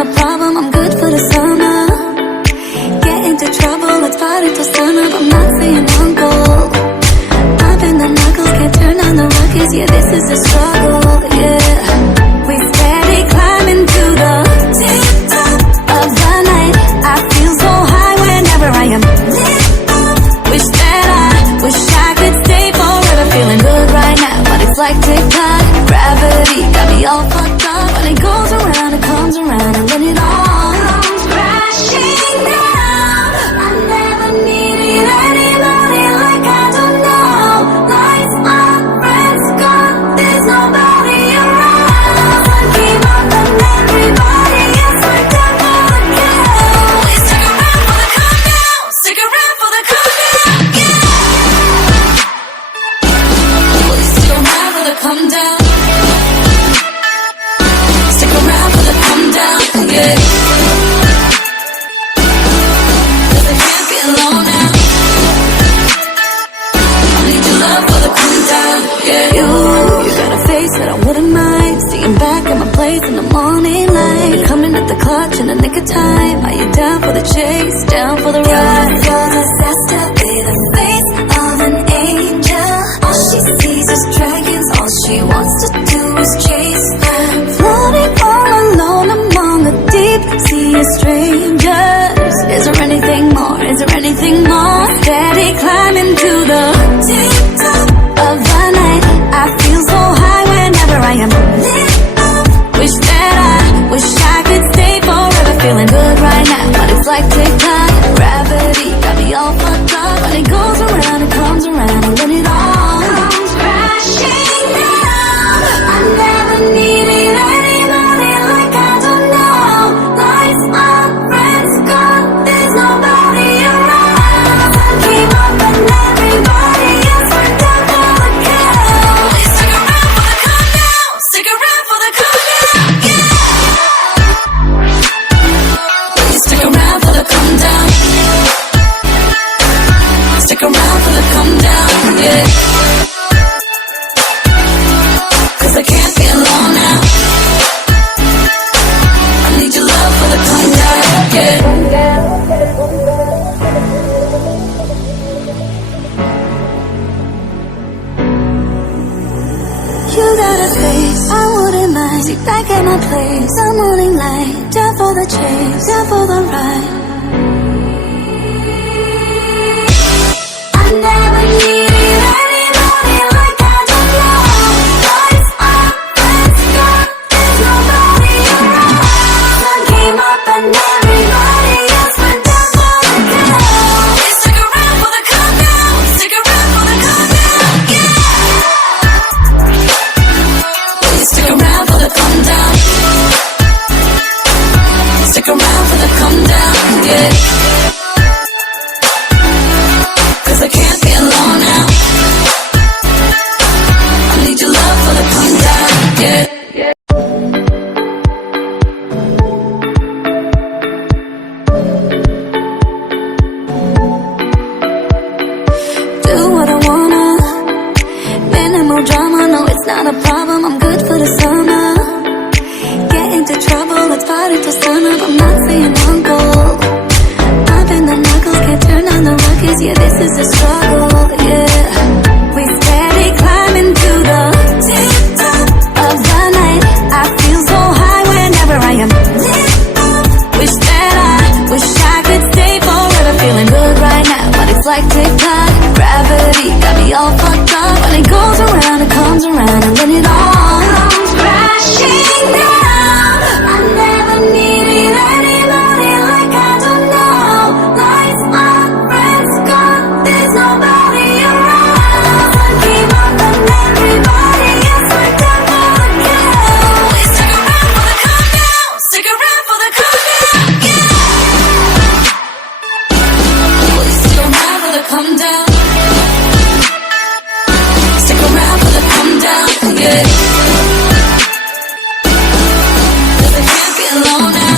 not a problem, I'm good for the summer. Get into trouble, let's party till sunup. I'm not saying uncle. Popping the knuckles, can't turn on the ruckus. Yeah, this is a struggle, yeah. We steady climbing to the tip-top of the night. I feel so high whenever I am lit up. Wish I could stay forever. Feeling good right now, but it's like TikTok. Gravity got me all fucked up. When it goes around, it comes around, and then it all comes crashing down. I never needed anybody like I do now. Lights on, friends gone, there's nobody around. Sun came up and everybody is worked up for the count. Please stick around for the countdown. Stick around for the countdown, yeah. Please stick around for the countdown. Stick around for the countdown, yeah. 'Cause I can't be alone now. I need your love for the countdown, yeah. You got a face that I wouldn't mind seeing back at my place in the morning light. Coming at the clutch in the nick of time. Are you down for the chase, down for the ride? You're possessed with the face of an angel. All she sees is dragons, all she wants to do is chase them. Floating all alone among the deep sea of strangers. Is there anything more? Is there anything more? Steady climbing to the tip-top of the night. I feel so high whenever I am lit up. Wish I could stay forever. Feeling good right now, but it's like TikTok. Gravity got me all fucked up. When it goes around, it comes around, and then it all comes crashing down. I never needed anybody like I do now. Lights on, friends gone, there's nobody around. Sun came up and everybody is worked up for the count. Please stick around for the countdown. Stick around for the countdown, yeah. Please stick around for the countdown. Stick around for the countdown, yeah. 'Cause I can't be alone now. I need your love for the countdown, yeah. You got a face, I wouldn't mind. Sit back at my place, the morning light. Down for the chase, down for the ride. I never needed anybody like I do now. Lights on, friends gone, there's nobody around. Sun came up and everybody else went down for the count. Please stick around for the countdown. Stick around for the countdown, yeah. Please stick around for the countdown. Stick around for the countdown, yeah. 'Cause I can't be alone now. I need your love for the countdown, yeah. Do what I wanna. Minimal drama, no, it's not a problem. I'm good for the summer. Get into trouble, let's party till sunup. I'm not saying uncle. Popping the knuckles, can't turn on the ruckus. Yeah, this is a struggle, yeah. We steady climbing to the tip-top of the night. I feel so high whenever I am lit up. Wish I could stay forever. Feeling good right now, but it's like TikTok. Gravity got me all fucked up. When it goes around, it comes around, and then it all comes crashing down. I never needed anybody like I do now. Lights on, friends gone, there's nobody around. Sun came up and everybody is worked up for the count. Please stick around for the countdown. Stick around for the countdown, yeah. Please stick around for the countdown. Stick around for the countdown, yeah. 'Cause I can't be alone now.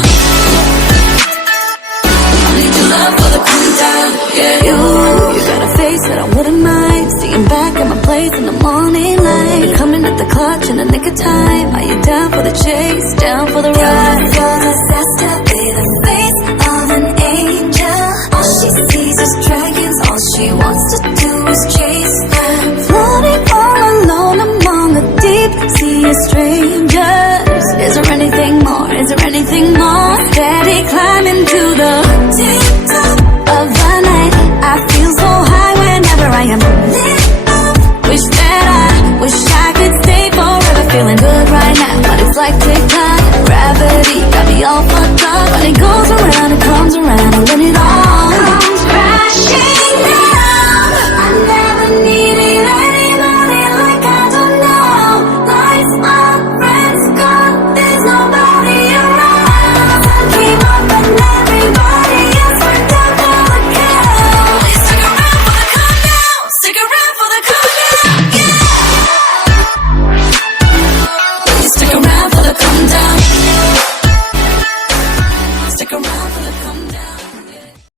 I need your love for the countdown, yeah. You got a face that I wouldn't mind seeing back at my place in the morning light. Coming at the clutch in the nick of time. Are you down for the chase, down for the ride?